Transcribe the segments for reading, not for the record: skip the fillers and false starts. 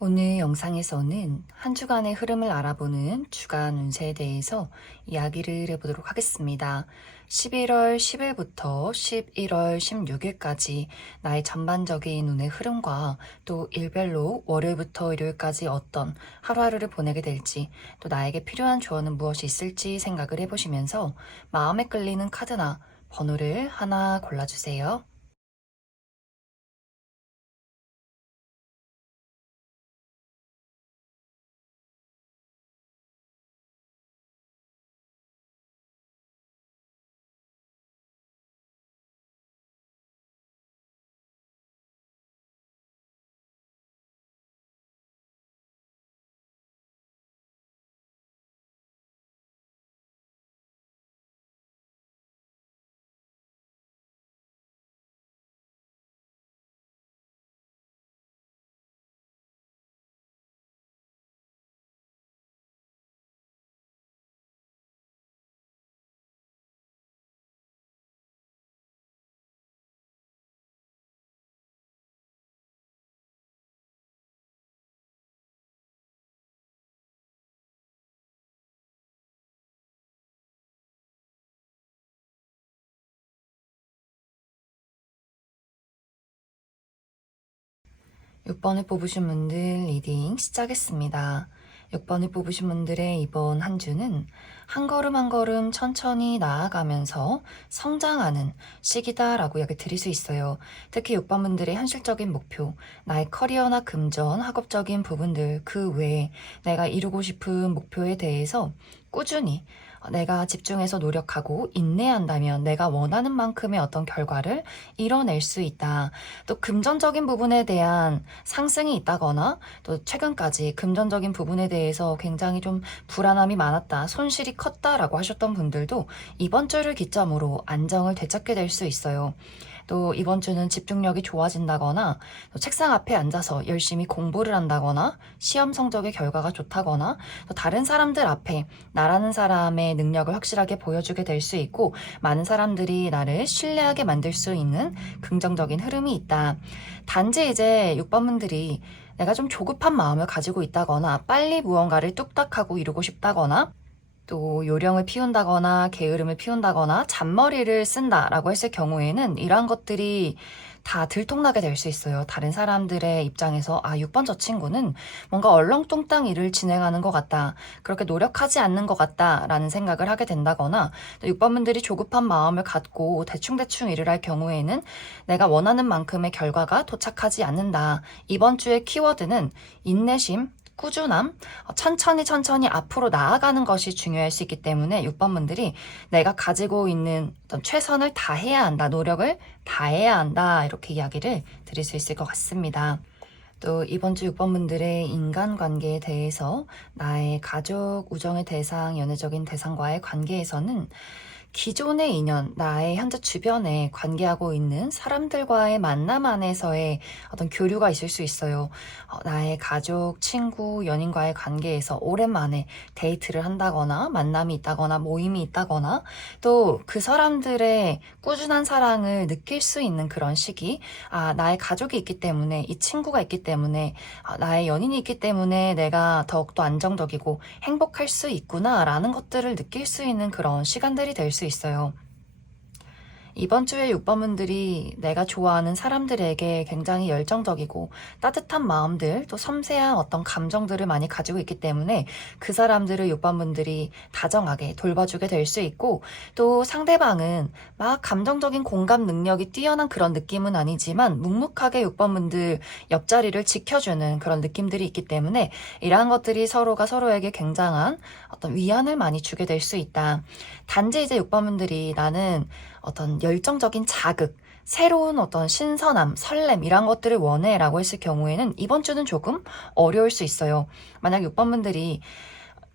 오늘 영상에서는 한 주간의 흐름을 알아보는 주간 운세에 대해서 이야기를 해보도록 하겠습니다. 11월 10일부터 11월 16일까지 나의 전반적인 운의 흐름과 또 일별로 월요일부터 일요일까지 어떤 하루하루를 보내게 될지 또 나에게 필요한 조언은 무엇이 있을지 생각을 해보시면서 마음에 끌리는 카드나 번호를 하나 골라주세요. 6번을 뽑으신 분들 리딩 시작했습니다. 6번을 뽑으신 분들의 이번 한 주는 한 걸음 한 걸음 천천히 나아가면서 성장하는 시기다라고 이야기 드릴 수 있어요. 특히 6번 분들의 현실적인 목표, 나의 커리어나 금전, 학업적인 부분들 그 외에 내가 이루고 싶은 목표에 대해서 꾸준히 내가 집중해서 노력하고 인내한다면 내가 원하는 만큼의 어떤 결과를 이뤄낼 수 있다. 또 금전적인 부분에 대한 상승이 있다거나 또 최근까지 금전적인 부분에 대해서 굉장히 좀 불안함이 많았다, 손실이 컸다라고 하셨던 분들도 이번 주를 기점으로 안정을 되찾게 될 수 있어요. 또 이번 주는 집중력이 좋아진다거나 또 책상 앞에 앉아서 열심히 공부를 한다거나 시험 성적의 결과가 좋다거나 또 다른 사람들 앞에 나라는 사람의 능력을 확실하게 보여주게 될 수 있고 많은 사람들이 나를 신뢰하게 만들 수 있는 긍정적인 흐름이 있다. 단지 이제 6번 분들이 내가 좀 조급한 마음을 가지고 있다거나 빨리 무언가를 뚝딱하고 이루고 싶다거나 또 요령을 피운다거나 게으름을 피운다거나 잔머리를 쓴다라고 했을 경우에는 이러한 것들이 다 들통나게 될 수 있어요. 다른 사람들의 입장에서 6번 저 친구는 뭔가 얼렁뚱땅 일을 진행하는 것 같다, 그렇게 노력하지 않는 것 같다라는 생각을 하게 된다거나, 또 6번 분들이 조급한 마음을 갖고 대충대충 일을 할 경우에는 내가 원하는 만큼의 결과가 도착하지 않는다. 이번 주의 키워드는 인내심, 꾸준함, 천천히 앞으로 나아가는 것이 중요할 수 있기 때문에 6번 분들이 내가 가지고 있는 어떤 최선을 다해야 한다, 노력을 다해야 한다, 이렇게 이야기를 드릴 수 있을 것 같습니다. 또 이번 주 6번 분들의 인간관계에 대해서 나의 가족, 우정의 대상, 연애적인 대상과의 관계에서는 기존의 인연, 나의 현재 주변에 관계하고 있는 사람들과의 만남 안에서의 어떤 교류가 있을 수 있어요. 나의 가족, 친구, 연인과의 관계에서 오랜만에 데이트를 한다거나 만남이 있다거나 모임이 있다거나 또 그 사람들의 꾸준한 사랑을 느낄 수 있는 그런 시기, 나의 가족이 있기 때문에, 이 친구가 있기 때문에, 나의 연인이 있기 때문에 내가 더욱더 안정적이고 행복할 수 있구나 라는 것들을 느낄 수 있는 그런 시간들이 될 수 있어요. 이번 주에 6번 분들이 내가 좋아하는 사람들에게 굉장히 열정적이고 따뜻한 마음들, 또 섬세한 어떤 감정들을 많이 가지고 있기 때문에 그 사람들을 6번 분들이 다정하게 돌봐주게 될 수 있고, 또 상대방은 막 감정적인 공감 능력이 뛰어난 그런 느낌은 아니지만 묵묵하게 6번 분들 옆자리를 지켜주는 그런 느낌들이 있기 때문에 이러한 것들이 서로가 서로에게 굉장한 어떤 위안을 많이 주게 될 수 있다. 단지 이제 6번 분들이 나는 어떤 열정적인 자극, 새로운 어떤 신선함, 설렘 이런 것들을 원해 라고 했을 경우에는 이번 주는 조금 어려울 수 있어요. 만약 6번 분들이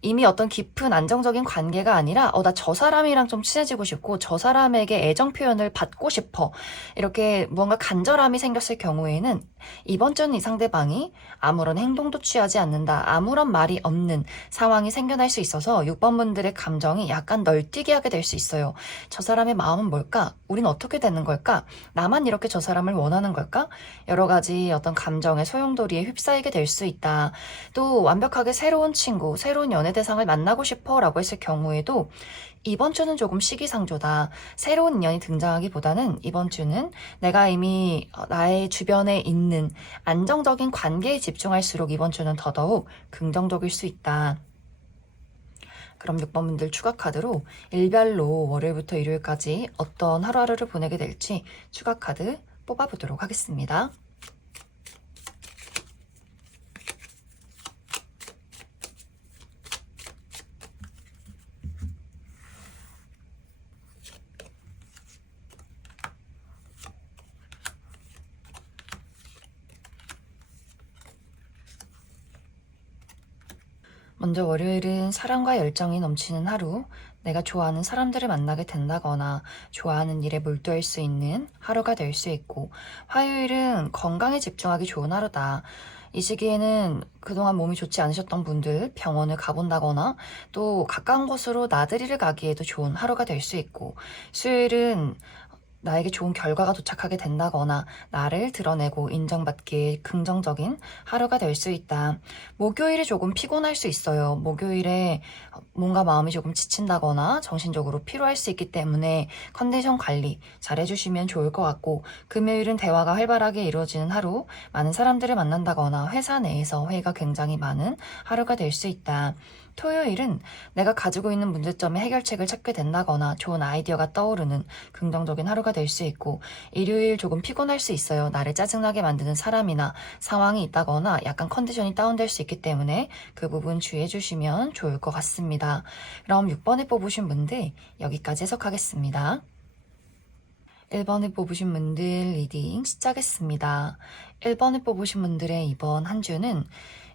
이미 어떤 깊은 안정적인 관계가 아니라 나 저 사람이랑 좀 친해지고 싶고 저 사람에게 애정 표현을 받고 싶어, 이렇게 무언가 간절함이 생겼을 경우에는 이번 주는 이 상대방이 아무런 행동도 취하지 않는다, 아무런 말이 없는 상황이 생겨날 수 있어서 6번 분들의 감정이 약간 널뛰게 하게 될 수 있어요. 저 사람의 마음은 뭘까? 우린 어떻게 되는 걸까? 나만 이렇게 저 사람을 원하는 걸까? 여러 가지 어떤 감정의 소용돌이에 휩싸이게 될 수 있다. 또 완벽하게 새로운 친구, 새로운 연애 대상을 만나고 싶어 라고 했을 경우에도 이번 주는 조금 시기상조다. 새로운 인연이 등장하기보다는 이번 주는 내가 이미 나의 주변에 있는 안정적인 관계에 집중할수록 이번 주는 더더욱 긍정적일 수 있다. 그럼 6번 분들 추가 카드로 일별로 월요일부터 일요일까지 어떤 하루하루를 보내게 될지 추가 카드 뽑아보도록 하겠습니다. 먼저 월요일은 사랑과 열정이 넘치는 하루, 내가 좋아하는 사람들을 만나게 된다거나 좋아하는 일에 몰두할 수 있는 하루가 될 수 있고, 화요일은 건강에 집중하기 좋은 하루다. 이 시기에는 그동안 몸이 좋지 않으셨던 분들 병원을 가본다거나 또 가까운 곳으로 나들이를 가기에도 좋은 하루가 될 수 있고, 수요일은 나에게 좋은 결과가 도착하게 된다거나 나를 드러내고 인정받기에 긍정적인 하루가 될 수 있다. 목요일이 조금 피곤할 수 있어요. 목요일에 뭔가 마음이 조금 지친다거나 정신적으로 피로할 수 있기 때문에 컨디션 관리 잘 해주시면 좋을 것 같고, 금요일은 대화가 활발하게 이루어지는 하루, 많은 사람들을 만난다거나 회사 내에서 회의가 굉장히 많은 하루가 될 수 있다. 토요일은 내가 가지고 있는 문제점의 해결책을 찾게 된다거나 좋은 아이디어가 떠오르는 긍정적인 하루가 될 수 있고, 일요일 조금 피곤할 수 있어요. 나를 짜증나게 만드는 사람이나 상황이 있다거나 약간 컨디션이 다운될 수 있기 때문에 그 부분 주의해 주시면 좋을 것 같습니다. 그럼 6번에 뽑으신 분들 여기까지 해석하겠습니다. 1번에 뽑으신 분들 리딩 시작했습니다. 1번에 뽑으신 분들의 이번 한 주는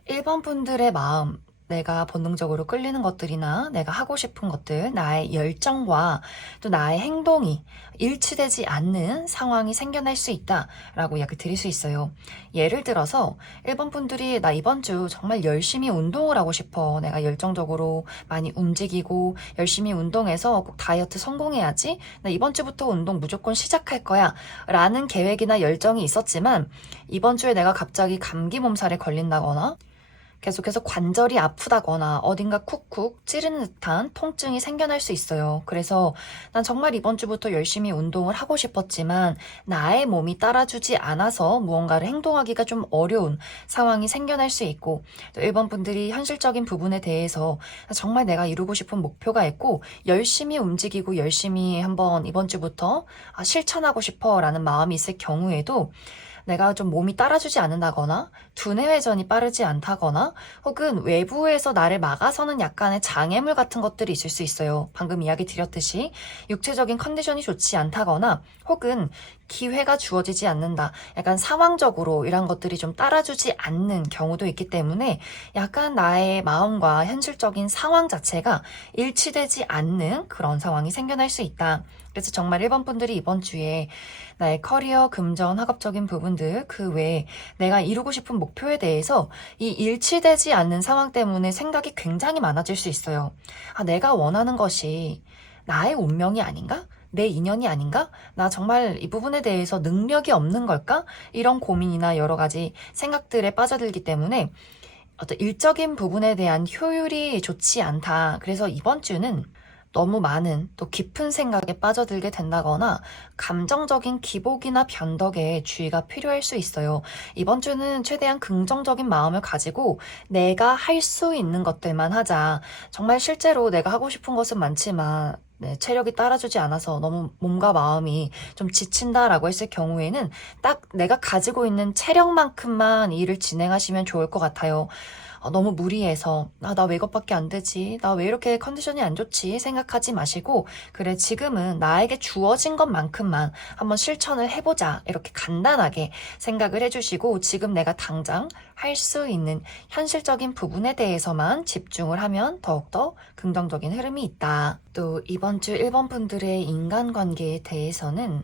1번 분들의 마음, 내가 본능적으로 끌리는 것들이나 내가 하고 싶은 것들, 나의 열정과 또 나의 행동이 일치되지 않는 상황이 생겨날 수 있다라고 이야기 드릴 수 있어요. 예를 들어서 1번 분들이 나 이번 주 정말 열심히 운동을 하고 싶어. 내가 열정적으로 많이 움직이고 열심히 운동해서 꼭 다이어트 성공해야지. 나 이번 주부터 운동 무조건 시작할 거야. 라는 계획이나 열정이 있었지만 이번 주에 내가 갑자기 감기 몸살에 걸린다거나 계속해서 관절이 아프다거나 어딘가 쿡쿡 찌르는 듯한 통증이 생겨날 수 있어요. 그래서 난 정말 이번 주부터 열심히 운동을 하고 싶었지만 나의 몸이 따라주지 않아서 무언가를 행동하기가 좀 어려운 상황이 생겨날 수 있고, 또 1번 분들이 현실적인 부분에 대해서 정말 내가 이루고 싶은 목표가 있고 열심히 움직이고 열심히 한번 이번 주부터 실천하고 싶어 라는 마음이 있을 경우에도 내가 좀 몸이 따라주지 않는다거나 두뇌 회전이 빠르지 않다거나 혹은 외부에서 나를 막아서는 약간의 장애물 같은 것들이 있을 수 있어요. 방금 이야기 드렸듯이 육체적인 컨디션이 좋지 않다거나 혹은 기회가 주어지지 않는다. 약간 상황적으로 이런 것들이 좀 따라주지 않는 경우도 있기 때문에 약간 나의 마음과 현실적인 상황 자체가 일치되지 않는 그런 상황이 생겨날 수 있다. 그래서 정말 1번 분들이 이번 주에 나의 커리어, 금전, 학업적인 부분들 그 외에 내가 이루고 싶은 목표에 대해서 이 일치되지 않는 상황 때문에 생각이 굉장히 많아질 수 있어요. 내가 원하는 것이 나의 운명이 아닌가? 내 인연이 아닌가? 나 정말 이 부분에 대해서 능력이 없는 걸까? 이런 고민이나 여러 가지 생각들에 빠져들기 때문에 어떤 일적인 부분에 대한 효율이 좋지 않다. 그래서 이번 주는 너무 많은 또 깊은 생각에 빠져들게 된다거나 감정적인 기복이나 변덕에 주의가 필요할 수 있어요. 이번 주는 최대한 긍정적인 마음을 가지고 내가 할 수 있는 것들만 하자. 정말 실제로 내가 하고 싶은 것은 많지만 체력이 따라주지 않아서 너무 몸과 마음이 좀 지친다라고 했을 경우에는 딱 내가 가지고 있는 체력만큼만 일을 진행하시면 좋을 것 같아요. 너무 무리해서 나 왜 이것밖에 안 되지? 나 왜 이렇게 컨디션이 안 좋지? 생각하지 마시고 그래 지금은 나에게 주어진 것만큼만 한번 실천을 해보자 이렇게 간단하게 생각을 해주시고 지금 내가 당장 할 수 있는 현실적인 부분에 대해서만 집중을 하면 더욱더 긍정적인 흐름이 있다. 또 이번 주 1번 분들의 인간관계에 대해서는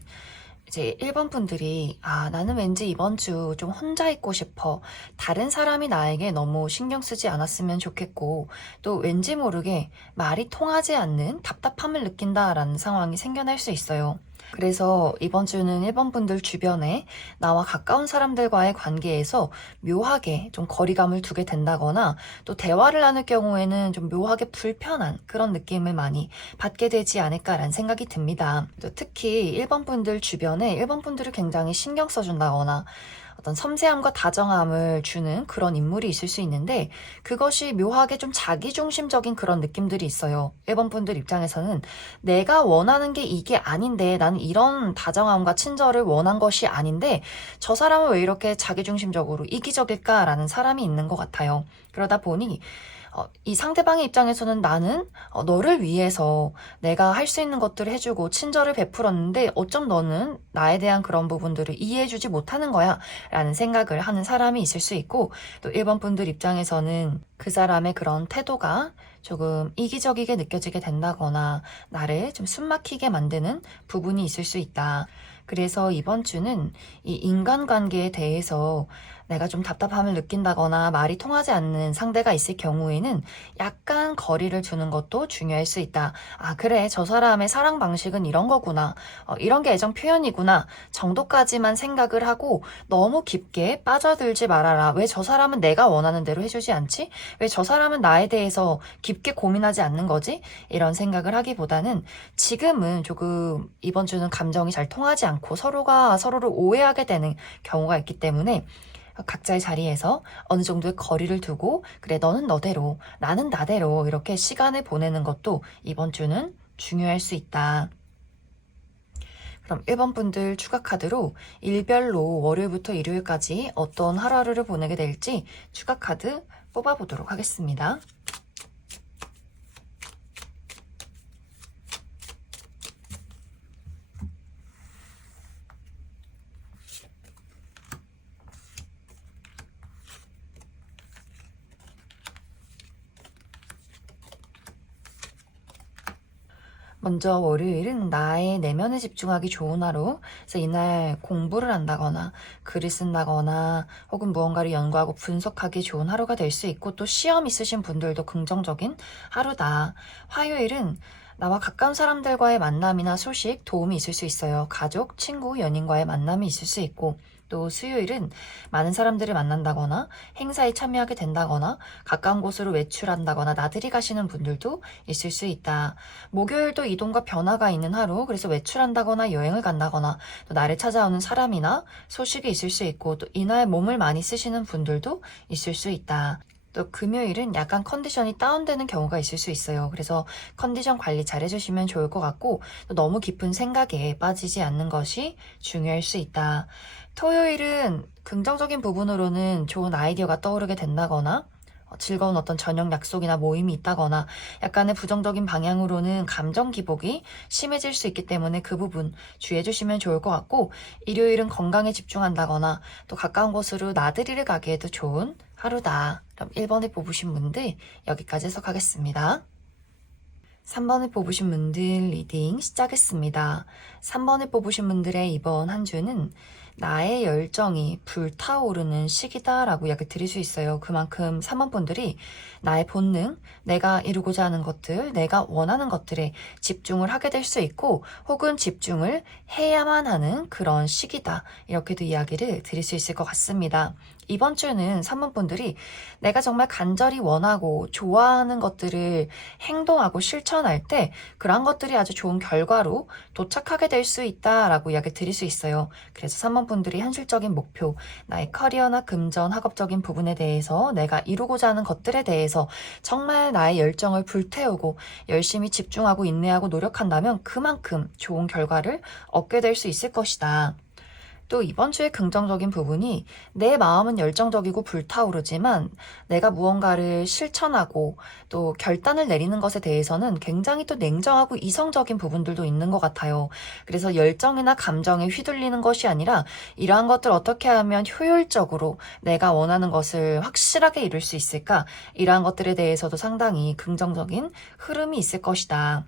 이제 1번 분들이 나는 왠지 이번 주 좀 혼자 있고 싶어. 다른 사람이 나에게 너무 신경 쓰지 않았으면 좋겠고 또 왠지 모르게 말이 통하지 않는 답답함을 느낀다라는 상황이 생겨날 수 있어요. 그래서 이번 주는 1번 분들 주변에 나와 가까운 사람들과의 관계에서 묘하게 좀 거리감을 두게 된다거나 또 대화를 나눌 경우에는 좀 묘하게 불편한 그런 느낌을 많이 받게 되지 않을까라는 생각이 듭니다. 또 특히 1번 분들 주변에 1번 분들을 굉장히 신경 써준다거나 어떤 섬세함과 다정함을 주는 그런 인물이 있을 수 있는데 그것이 묘하게 좀 자기중심적인 그런 느낌들이 있어요. 1번 분들 입장에서는 내가 원하는 게 이게 아닌데 나는 이런 다정함과 친절을 원한 것이 아닌데 저 사람은 왜 이렇게 자기중심적으로 이기적일까라는 사람이 있는 것 같아요. 그러다 보니 이 상대방의 입장에서는 나는 너를 위해서 내가 할 수 있는 것들을 해주고 친절을 베풀었는데 어쩜 너는 나에 대한 그런 부분들을 이해해주지 못하는 거야 라는 생각을 하는 사람이 있을 수 있고 또 1번 분들 입장에서는 그 사람의 그런 태도가 조금 이기적이게 느껴지게 된다거나 나를 좀 숨막히게 만드는 부분이 있을 수 있다. 그래서 이번 주는 이 인간관계에 대해서 내가 좀 답답함을 느낀다거나 말이 통하지 않는 상대가 있을 경우에는 약간 거리를 두는 것도 중요할 수 있다. 그래. 저 사람의 사랑 방식은 이런 거구나. 이런 게 애정 표현이구나. 정도까지만 생각을 하고 너무 깊게 빠져들지 말아라. 왜 저 사람은 내가 원하는 대로 해주지 않지? 왜 저 사람은 나에 대해서 깊게 고민하지 않는 거지? 이런 생각을 하기보다는 지금은 조금 이번 주는 감정이 잘 통하지 않고 서로가 서로를 오해하게 되는 경우가 있기 때문에 각자의 자리에서 어느 정도의 거리를 두고 그래 너는 너대로 나는 나대로 이렇게 시간을 보내는 것도 이번 주는 중요할 수 있다. 그럼 1번 분들 추가 카드로 일별로 월요일부터 일요일까지 어떤 하루하루를 보내게 될지 추가 카드 뽑아보도록 하겠습니다. 먼저 월요일은 나의 내면에 집중하기 좋은 하루. 그래서 이날 공부를 한다거나 글을 쓴다거나 혹은 무언가를 연구하고 분석하기 좋은 하루가 될 수 있고 또 시험 있으신 분들도 긍정적인 하루다. 화요일은 나와 가까운 사람들과의 만남이나 소식, 도움이 있을 수 있어요. 가족, 친구, 연인과의 만남이 있을 수 있고 또 수요일은 많은 사람들을 만난다거나 행사에 참여하게 된다거나 가까운 곳으로 외출한다거나 나들이 가시는 분들도 있을 수 있다. 목요일도 이동과 변화가 있는 하루, 그래서 외출한다거나 여행을 간다거나 또 나를 찾아오는 사람이나 소식이 있을 수 있고 또 이날 몸을 많이 쓰시는 분들도 있을 수 있다. 또 금요일은 약간 컨디션이 다운되는 경우가 있을 수 있어요. 그래서 컨디션 관리 잘 해주시면 좋을 것 같고 또 너무 깊은 생각에 빠지지 않는 것이 중요할 수 있다. 토요일은 긍정적인 부분으로는 좋은 아이디어가 떠오르게 된다거나 즐거운 어떤 저녁 약속이나 모임이 있다거나 약간의 부정적인 방향으로는 감정 기복이 심해질 수 있기 때문에 그 부분 주의해 주시면 좋을 것 같고 일요일은 건강에 집중한다거나 또 가까운 곳으로 나들이를 가기에도 좋은 하루다. 그럼 1번을 뽑으신 분들 여기까지 해석하겠습니다. 3번을 뽑으신 분들 리딩 시작했습니다. 3번을 뽑으신 분들의 이번 한 주는 나의 열정이 불타오르는 시기다라고 이야기 드릴 수 있어요. 그만큼 3번 분들이 나의 본능, 내가 이루고자 하는 것들, 내가 원하는 것들에 집중을 하게 될 수 있고 혹은 집중을 해야만 하는 그런 시기다. 이렇게도 이야기를 드릴 수 있을 것 같습니다. 이번 주는 3번 분들이 내가 정말 간절히 원하고 좋아하는 것들을 행동하고 실천할 때 그런 것들이 아주 좋은 결과로 도착하게 될 수 있다라고 이야기 드릴 수 있어요. 그래서 3번 분들이 현실적인 목표, 나의 커리어나 금전, 학업적인 부분에 대해서 내가 이루고자 하는 것들에 대해서 정말 나의 열정을 불태우고 열심히 집중하고 인내하고 노력한다면 그만큼 좋은 결과를 얻게 될 수 있을 것이다. 또 이번 주의 긍정적인 부분이 내 마음은 열정적이고 불타오르지만 내가 무언가를 실천하고 또 결단을 내리는 것에 대해서는 굉장히 또 냉정하고 이성적인 부분들도 있는 것 같아요. 그래서 열정이나 감정에 휘둘리는 것이 아니라 이러한 것들 어떻게 하면 효율적으로 내가 원하는 것을 확실하게 이룰 수 있을까? 이러한 것들에 대해서도 상당히 긍정적인 흐름이 있을 것이다.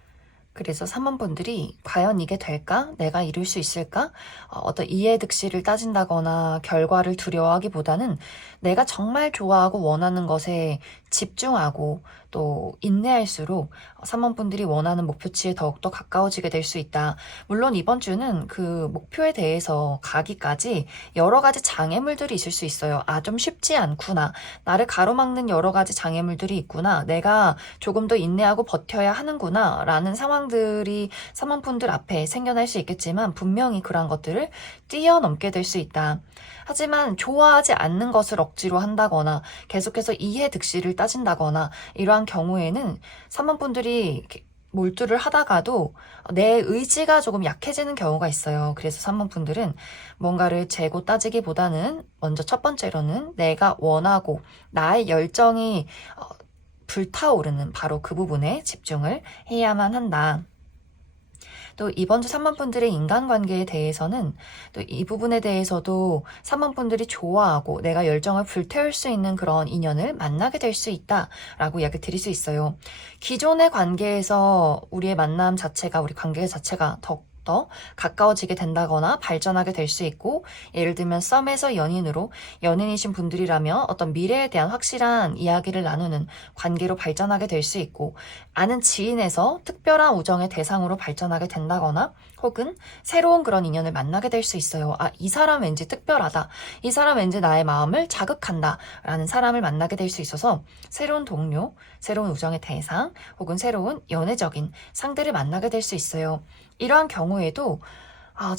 그래서 사모분들이 과연 이게 될까? 내가 이룰 수 있을까? 어떤 이해득실을 따진다거나 결과를 두려워하기보다는 내가 정말 좋아하고 원하는 것에 집중하고 또 인내할수록 사모분들이 원하는 목표치에 더욱더 가까워지게 될 수 있다. 물론 이번 주는 그 목표에 대해서 가기까지 여러 가지 장애물들이 있을 수 있어요. 좀 쉽지 않구나. 나를 가로막는 여러 가지 장애물들이 있구나. 내가 조금 더 인내하고 버텨야 하는구나. 라는 상황들이 사모분들 앞에 생겨날 수 있겠지만 분명히 그러한 것들을 뛰어넘게 될 수 있다. 하지만 좋아하지 않는 것을 억지로 한다거나 계속해서 이해득실을 따진다거나 이러한 경우에는 사모분들이 몰두를 하다가도 내 의지가 조금 약해지는 경우가 있어요. 그래서 사모분들은 뭔가를 재고 따지기보다는 먼저 첫 번째로는 내가 원하고 나의 열정이 불타오르는 바로 그 부분에 집중을 해야만 한다. 또 이번 주 3번분들의 인간관계에 대해서는 또 이 부분에 대해서도 3번분들이 좋아하고 내가 열정을 불태울 수 있는 그런 인연을 만나게 될 수 있다라고 이야기 드릴 수 있어요. 기존의 관계에서 우리의 만남 자체가 우리 관계 자체가 더 가까워지게 된다거나 발전하게 될 수 있고, 예를 들면 썸에서 연인으로 연인이신 분들이라면 어떤 미래에 대한 확실한 이야기를 나누는 관계로 발전하게 될 수 있고, 아는 지인에서 특별한 우정의 대상으로 발전하게 된다거나 혹은 새로운 그런 인연을 만나게 될 수 있어요. 이 사람 왠지 특별하다. 이 사람 왠지 나의 마음을 자극한다. 라는 사람을 만나게 될 수 있어서 새로운 동료, 새로운 우정의 대상 혹은 새로운 연애적인 상대를 만나게 될 수 있어요. 이러한 경우에도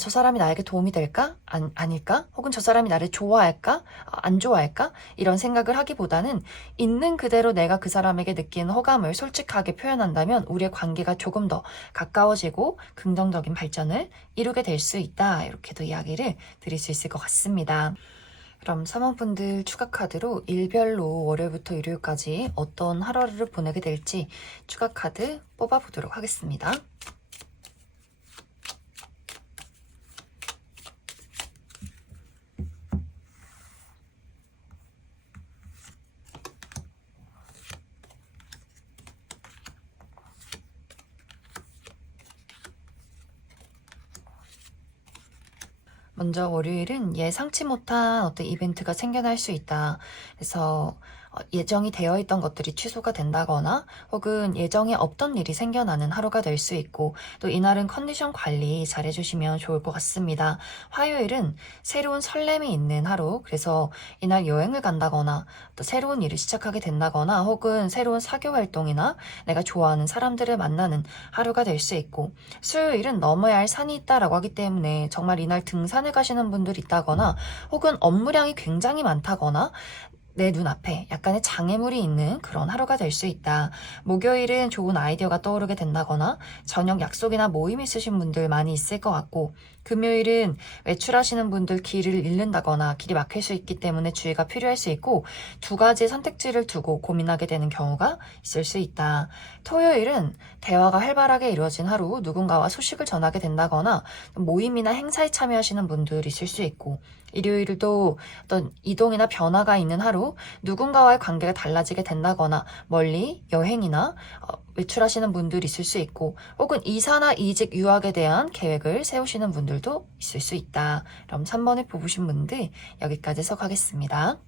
저 사람이 나에게 도움이 될까? 아닐까? 혹은 저 사람이 나를 좋아할까? 안 좋아할까? 이런 생각을 하기보다는 있는 그대로 내가 그 사람에게 느끼는 호감을 솔직하게 표현한다면 우리의 관계가 조금 더 가까워지고 긍정적인 발전을 이루게 될 수 있다. 이렇게도 이야기를 드릴 수 있을 것 같습니다. 그럼 사모분들 추가 카드로 일별로 월요일부터 일요일까지 어떤 하루를 보내게 될지 추가 카드 뽑아보도록 하겠습니다. 먼저 월요일은 예상치 못한 어떤 이벤트가 생겨날 수 있다. 그래서 예정이 되어 있던 것들이 취소가 된다거나 혹은 예정에 없던 일이 생겨나는 하루가 될 수 있고, 또 이날은 컨디션 관리 잘 해주시면 좋을 것 같습니다. 화요일은 새로운 설렘이 있는 하루, 그래서 이날 여행을 간다거나 또 새로운 일을 시작하게 된다거나 혹은 새로운 사교 활동이나 내가 좋아하는 사람들을 만나는 하루가 될 수 있고, 수요일은 넘어야 할 산이 있다라고 하기 때문에 정말 이날 등산을 가시는 분들이 있다거나 혹은 업무량이 굉장히 많다거나 내 눈앞에 약간의 장애물이 있는 그런 하루가 될 수 있다. 목요일은 좋은 아이디어가 떠오르게 된다거나 저녁 약속이나 모임 있으신 분들 많이 있을 것 같고, 금요일은 외출하시는 분들 길을 잃는다거나 길이 막힐 수 있기 때문에 주의가 필요할 수 있고, 두 가지의 선택지를 두고 고민하게 되는 경우가 있을 수 있다. 토요일은 대화가 활발하게 이루어진 하루, 누군가와 소식을 전하게 된다거나 모임이나 행사에 참여하시는 분들이 있을 수 있고, 일요일도 어떤 이동이나 변화가 있는 하루, 누군가와의 관계가 달라지게 된다거나 멀리 여행이나 외출하시는 분들이 있을 수 있고, 혹은 이사나 이직, 유학에 대한 계획을 세우시는 분들도 있을 수 있다. 그럼 3번을 뽑으신 분들 여기까지 해석하겠습니다.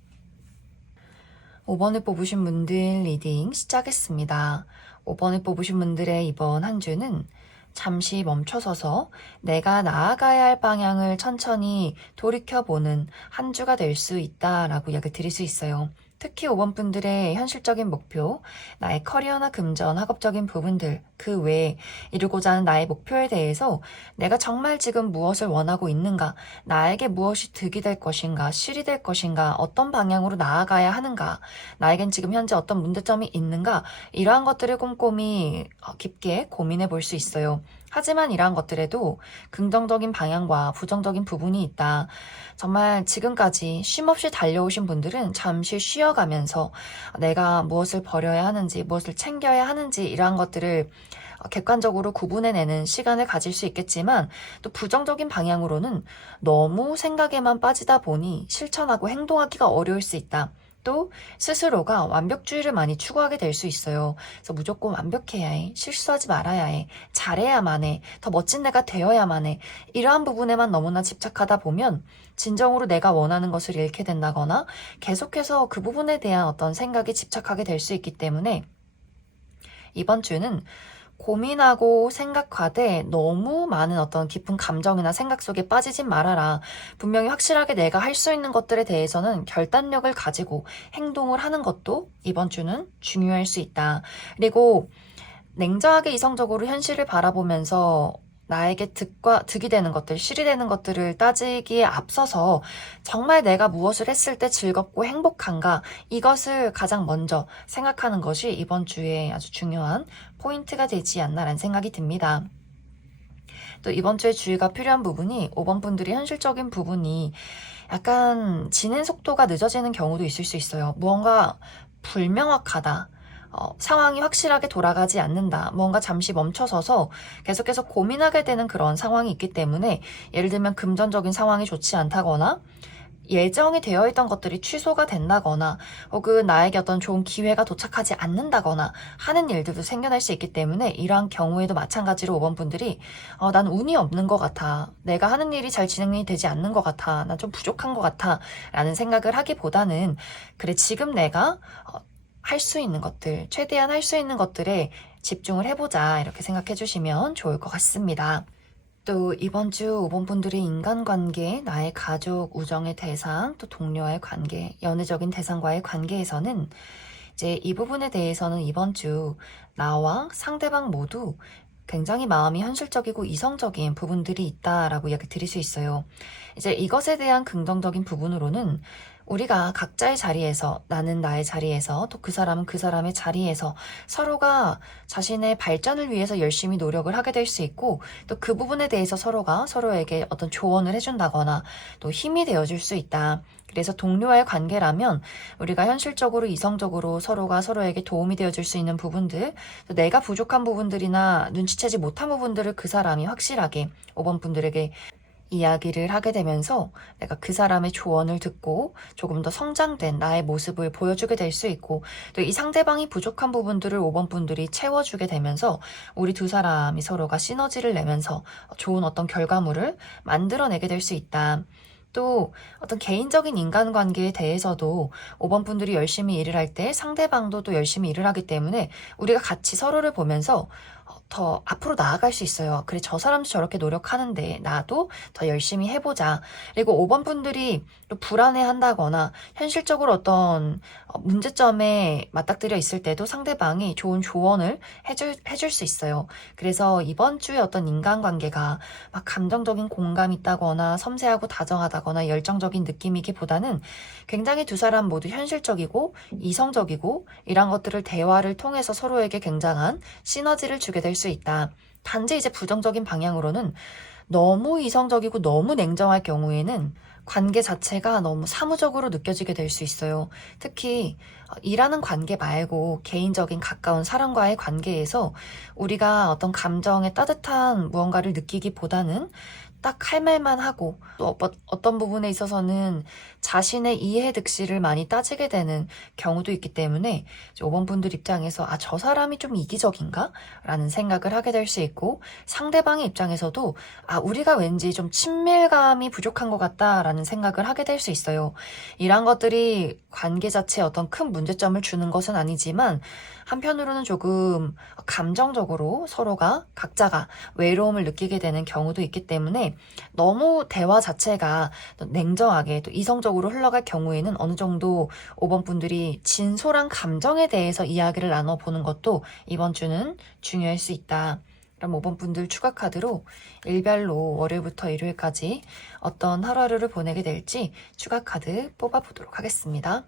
5번을 뽑으신 분들 리딩 시작했습니다. 5번을 뽑으신 분들의 이번 한 주는 잠시 멈춰서서 내가 나아가야 할 방향을 천천히 돌이켜보는 한 주가 될 수 있다라고 이야기 드릴 수 있어요. 특히 5번 분들의 현실적인 목표, 나의 커리어나 금전, 학업적인 부분들, 그 외에 이루고자 하는 나의 목표에 대해서 내가 정말 지금 무엇을 원하고 있는가, 나에게 무엇이 득이 될 것인가, 실이 될 것인가, 어떤 방향으로 나아가야 하는가, 나에겐 지금 현재 어떤 문제점이 있는가, 이러한 것들을 꼼꼼히 깊게 고민해 볼 수 있어요. 하지만 이러한 것들에도 긍정적인 방향과 부정적인 부분이 있다. 정말 지금까지 쉼없이 달려오신 분들은 잠시 쉬어가면서 내가 무엇을 버려야 하는지, 무엇을 챙겨야 하는지 이러한 것들을 객관적으로 구분해내는 시간을 가질 수 있겠지만, 또 부정적인 방향으로는 너무 생각에만 빠지다 보니 실천하고 행동하기가 어려울 수 있다. 또 스스로가 완벽주의를 많이 추구하게 될 수 있어요. 그래서 무조건 완벽해야 해. 실수하지 말아야 해. 잘해야만 해. 더 멋진 내가 되어야만 해. 이러한 부분에만 너무나 집착하다 보면 진정으로 내가 원하는 것을 잃게 된다거나 계속해서 그 부분에 대한 어떤 생각에 집착하게 될 수 있기 때문에 이번 주는 고민하고 생각하되 너무 많은 어떤 깊은 감정이나 생각 속에 빠지진 말아라. 분명히 확실하게 내가 할 수 있는 것들에 대해서는 결단력을 가지고 행동을 하는 것도 이번 주는 중요할 수 있다. 그리고 냉정하게 이성적으로 현실을 바라보면서 나에게 득이 되는 것들, 실이 되는 것들을 따지기에 앞서서 정말 내가 무엇을 했을 때 즐겁고 행복한가 이것을 가장 먼저 생각하는 것이 이번 주에 아주 중요한 포인트가 되지 않나라는 생각이 듭니다. 또 이번 주에 주의가 필요한 부분이 5번 분들이 현실적인 부분이 약간 진행 속도가 늦어지는 경우도 있을 수 있어요. 무언가 불명확하다. 상황이 확실하게 돌아가지 않는다. 뭔가 잠시 멈춰서서 계속해서 고민하게 되는 그런 상황이 있기 때문에 예를 들면 금전적인 상황이 좋지 않다거나 예정이 되어 있던 것들이 취소가 된다거나 혹은 나에게 어떤 좋은 기회가 도착하지 않는다거나 하는 일들도 생겨날 수 있기 때문에 이러한 경우에도 마찬가지로 5번 분들이 난 운이 없는 것 같아. 내가 하는 일이 잘 진행이 되지 않는 것 같아. 난 좀 부족한 것 같아. 라는 생각을 하기보다는 그래 지금 내가 할 수 있는 것들, 최대한 할 수 있는 것들에 집중을 해보자 이렇게 생각해 주시면 좋을 것 같습니다. 또 이번 주 5번 분들의 인간관계, 나의 가족, 우정의 대상, 또 동료와의 관계, 연애적인 대상과의 관계에서는 이제 이 부분에 대해서는 이번 주 나와 상대방 모두 굉장히 마음이 현실적이고 이성적인 부분들이 있다라고 이야기 드릴 수 있어요. 이제 이것에 대한 긍정적인 부분으로는 우리가 각자의 자리에서 나는 나의 자리에서 또 그 사람은 그 사람의 자리에서 서로가 자신의 발전을 위해서 열심히 노력을 하게 될 수 있고 또 그 부분에 대해서 서로가 서로에게 어떤 조언을 해준다거나 또 힘이 되어줄 수 있다. 그래서 동료와의 관계라면 우리가 현실적으로 이성적으로 서로가 서로에게 도움이 되어줄 수 있는 부분들, 내가 부족한 부분들이나 눈치채지 못한 부분들을 그 사람이 확실하게 5번 분들에게 이야기를 하게 되면서 내가 그 사람의 조언을 듣고 조금 더 성장된 나의 모습을 보여주게 될 수 있고 또 이 상대방이 부족한 부분들을 5번 분들이 채워주게 되면서 우리 두 사람이 서로가 시너지를 내면서 좋은 어떤 결과물을 만들어내게 될 수 있다. 또 어떤 개인적인 인간관계에 대해서도 5번 분들이 열심히 일을 할 때 상대방도 또 열심히 일을 하기 때문에 우리가 같이 서로를 보면서 더 앞으로 나아갈 수 있어요. 그래, 저 사람도 저렇게 노력하는데 나도 더 열심히 해보자. 그리고 5번 분들이 또 불안해한다거나 현실적으로 어떤 문제점에 맞닥뜨려 있을 때도 상대방이 좋은 조언을 해줄 수 있어요. 그래서 이번 주에 어떤 인간관계가 막 감정적인 공감이 있다거나 섬세하고 다정하다거나 열정적인 느낌이기보다는 굉장히 두 사람 모두 현실적이고 이성적이고 이런 것들을 대화를 통해서 서로에게 굉장한 시너지를 주게 될 수 있다. 단지 이제 부정적인 방향으로는 너무 이성적이고 너무 냉정할 경우에는 관계 자체가 너무 사무적으로 느껴지게 될 수 있어요. 특히 일하는 관계 말고 개인적인 가까운 사람과의 관계에서 우리가 어떤 감정의 따뜻한 무언가를 느끼기보다는 딱 할 말만 하고 또 어떤 부분에 있어서는 자신의 이해 득실을 많이 따지게 되는 경우도 있기 때문에 5번 분들 입장에서 저 사람이 좀 이기적인가? 라는 생각을 하게 될 수 있고 상대방의 입장에서도 우리가 왠지 좀 친밀감이 부족한 것 같다라는 생각을 하게 될 수 있어요. 이런 것들이 관계 자체에 어떤 큰 문제점을 주는 것은 아니지만 한편으로는 조금 감정적으로 서로가 각자가 외로움을 느끼게 되는 경우도 있기 때문에 너무 대화 자체가 냉정하게 또 이성적으로 흘러갈 경우에는 어느 정도 5번 분들이 진솔한 감정에 대해서 이야기를 나눠보는 것도 이번 주는 중요할 수 있다. 그럼 5번 분들 추가 카드로 일별로 월요일부터 일요일까지 어떤 하루하루를 보내게 될지 추가 카드 뽑아보도록 하겠습니다.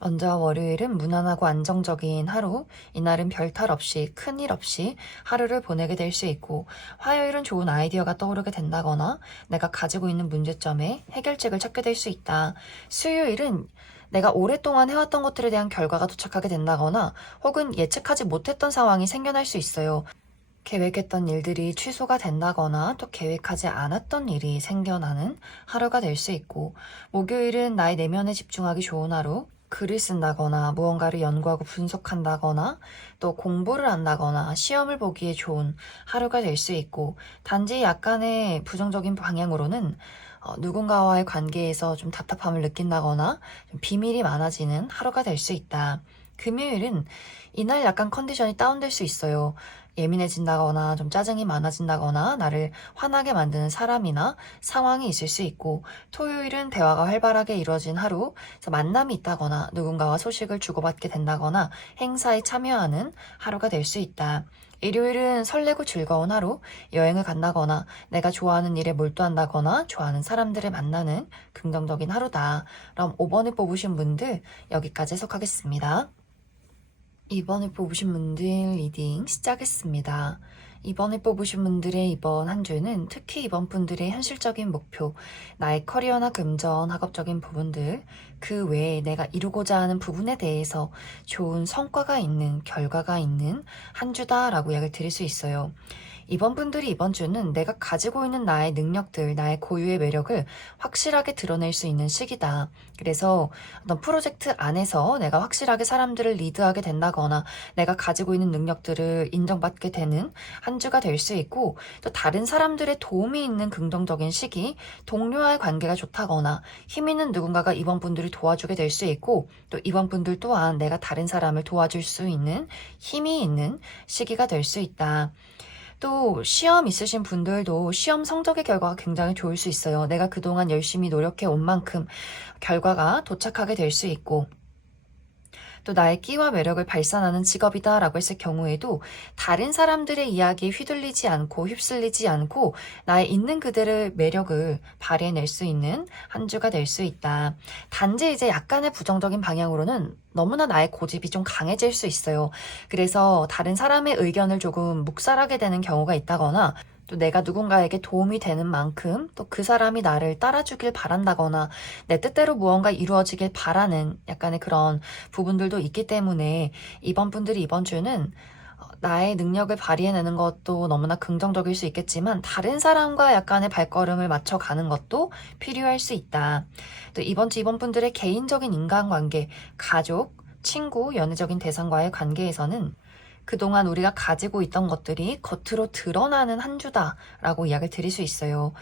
먼저 월요일은 무난하고 안정적인 하루, 이날은 별탈 없이 큰일 없이 하루를 보내게 될 수 있고, 화요일은 좋은 아이디어가 떠오르게 된다거나 내가 가지고 있는 문제점에 해결책을 찾게 될 수 있다. 수요일은 내가 오랫동안 해왔던 것들에 대한 결과가 도착하게 된다거나 혹은 예측하지 못했던 상황이 생겨날 수 있어요. 계획했던 일들이 취소가 된다거나 또 계획하지 않았던 일이 생겨나는 하루가 될 수 있고, 목요일은 나의 내면에 집중하기 좋은 하루, 글을 쓴다거나 무언가를 연구하고 분석한다거나 또 공부를 한다거나 시험을 보기에 좋은 하루가 될 수 있고, 단지 약간의 부정적인 방향으로는 누군가와의 관계에서 좀 답답함을 느낀다거나 좀 비밀이 많아지는 하루가 될 수 있다. 금요일은 이날 약간 컨디션이 다운될 수 있어요. 예민해진다거나 좀 짜증이 많아진다거나 나를 화나게 만드는 사람이나 상황이 있을 수 있고, 토요일은 대화가 활발하게 이루어진 하루, 그래서 만남이 있다거나 누군가와 소식을 주고받게 된다거나 행사에 참여하는 하루가 될 수 있다. 일요일은 설레고 즐거운 하루, 여행을 간다거나 내가 좋아하는 일에 몰두한다거나 좋아하는 사람들을 만나는 긍정적인 하루다. 그럼 5번을 뽑으신 분들 여기까지 해석하겠습니다. 2번을 뽑으신 분들 리딩 시작했습니다. 2번을 뽑으신 분들의 이번 한 주는 특히 이번 분들의 현실적인 목표, 나의 커리어나 금전, 학업적인 부분들, 그 외에 내가 이루고자 하는 부분에 대해서 좋은 성과가 있는, 결과가 있는 한 주다라고 이야기를 드릴 수 있어요. 이번 분들이 이번 주는 내가 가지고 있는 나의 능력들, 나의 고유의 매력을 확실하게 드러낼 수 있는 시기다. 그래서 어떤 프로젝트 안에서 내가 확실하게 사람들을 리드하게 된다거나 내가 가지고 있는 능력들을 인정받게 되는 한 주가 될 수 있고, 또 다른 사람들의 도움이 있는 긍정적인 시기, 동료와의 관계가 좋다거나 힘 있는 누군가가 이번 분들을 도와주게 될 수 있고, 또 이번 분들 또한 내가 다른 사람을 도와줄 수 있는 힘이 있는 시기가 될 수 있다. 또 시험 있으신 분들도 시험 성적의 결과가 굉장히 좋을 수 있어요. 내가 그동안 열심히 노력해 온 만큼 결과가 도착하게 될 수 있고, 또 나의 끼와 매력을 발산하는 직업이다라고 했을 경우에도 다른 사람들의 이야기에 휘둘리지 않고 휩쓸리지 않고 나의 있는 그대로의 매력을 발휘해낼 수 있는 한 주가 될 수 있다. 단지 이제 약간의 부정적인 방향으로는 너무나 나의 고집이 좀 강해질 수 있어요. 그래서 다른 사람의 의견을 조금 묵살하게 되는 경우가 있다거나, 또 내가 누군가에게 도움이 되는 만큼 또 그 사람이 나를 따라주길 바란다거나 내 뜻대로 무언가 이루어지길 바라는 약간의 그런 부분들도 있기 때문에 이번 분들이 이번 주는 나의 능력을 발휘해내는 것도 너무나 긍정적일 수 있겠지만 다른 사람과 약간의 발걸음을 맞춰가는 것도 필요할 수 있다. 또 이번 주 이번 분들의 개인적인 인간관계, 가족, 친구, 연애적인 대상과의 관계에서는 그동안 우리가 가지고 있던 것들이 겉으로 드러나는 한 주다라고 이야기를 드릴 수 있어요.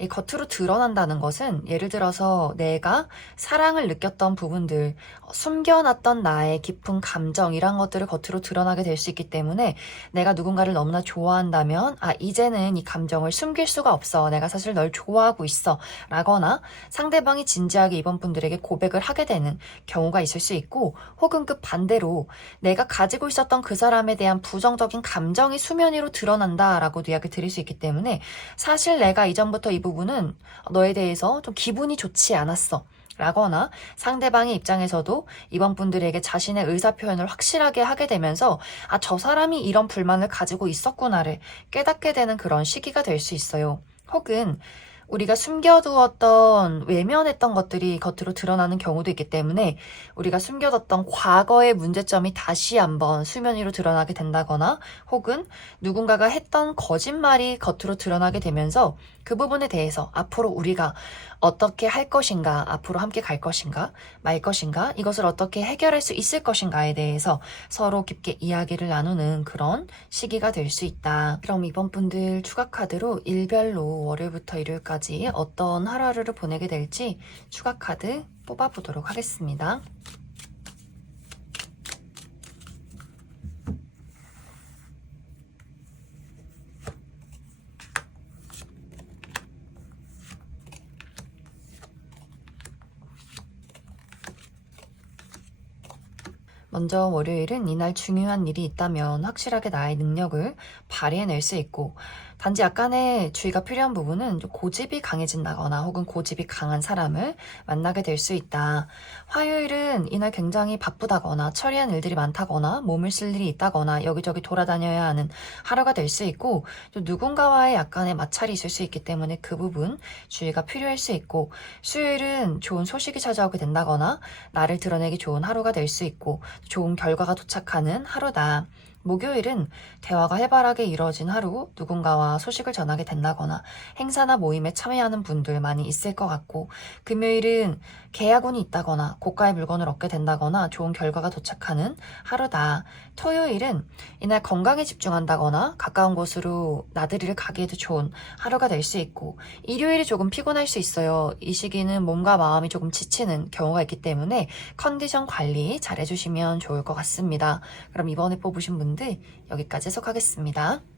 이 겉으로 드러난다는 것은 예를 들어서 내가 사랑을 느꼈던 부분들, 숨겨놨던 나의 깊은 감정, 이런 것들을 겉으로 드러나게 될 수 있기 때문에 내가 누군가를 너무나 좋아한다면 이제는 이 감정을 숨길 수가 없어. 내가 사실 널 좋아하고 있어. 라거나 상대방이 진지하게 이번 분들에게 고백을 하게 되는 경우가 있을 수 있고, 혹은 그 반대로 내가 가지고 있었던 그 사람에 대한 부정적인 감정이 수면 위로 드러난다라고도 이야기를 드릴 수 있기 때문에 사실 내가 이전부터 이 부분은 너에 대해서 좀 기분이 좋지 않았어. 라거나 상대방의 입장에서도 이번 분들에게 자신의 의사표현을 확실하게 하게 되면서 저 사람이 이런 불만을 가지고 있었구나를 깨닫게 되는 그런 시기가 될 수 있어요. 혹은 우리가 숨겨두었던 외면했던 것들이 겉으로 드러나는 경우도 있기 때문에 우리가 숨겨뒀던 과거의 문제점이 다시 한번 수면 위로 드러나게 된다거나, 혹은 누군가가 했던 거짓말이 겉으로 드러나게 되면서 그 부분에 대해서 앞으로 우리가 어떻게 할 것인가, 앞으로 함께 갈 것인가, 말 것인가, 이것을 어떻게 해결할 수 있을 것인가에 대해서 서로 깊게 이야기를 나누는 그런 시기가 될 수 있다. 그럼 이번 분들 추가 카드로 일별로 월요일부터 일요일까지 어떤 하루하루를 보내게 될지 추가 카드 뽑아보도록 하겠습니다. 먼저 월요일은 이날 중요한 일이 있다면 확실하게 나의 능력을 발휘해낼 수 있고, 단지 약간의 주의가 필요한 부분은 좀 고집이 강해진다거나 혹은 고집이 강한 사람을 만나게 될 수 있다. 화요일은 이날 굉장히 바쁘다거나 처리할 일들이 많다거나 몸을 쓸 일이 있다거나 여기저기 돌아다녀야 하는 하루가 될 수 있고 또 누군가와의 약간의 마찰이 있을 수 있기 때문에 그 부분 주의가 필요할 수 있고 수요일은 좋은 소식이 찾아오게 된다거나 나를 드러내기 좋은 하루가 될 수 있고 좋은 결과가 도착하는 하루다. 목요일은 대화가 활발하게 이루어진 하루, 누군가와 소식을 전하게 된다거나 행사나 모임에 참여하는 분들 많이 있을 것 같고, 금요일은 계약운이 있다거나 고가의 물건을 얻게 된다거나 좋은 결과가 도착하는 하루다. 토요일은 이날 건강에 집중한다거나 가까운 곳으로 나들이를 가기에도 좋은 하루가 될 수 있고, 일요일이 조금 피곤할 수 있어요. 이 시기는 몸과 마음이 조금 지치는 경우가 있기 때문에 컨디션 관리 잘 해주시면 좋을 것 같습니다. 그럼 이번에 뽑으신 분들 여기까지 해석하겠습니다.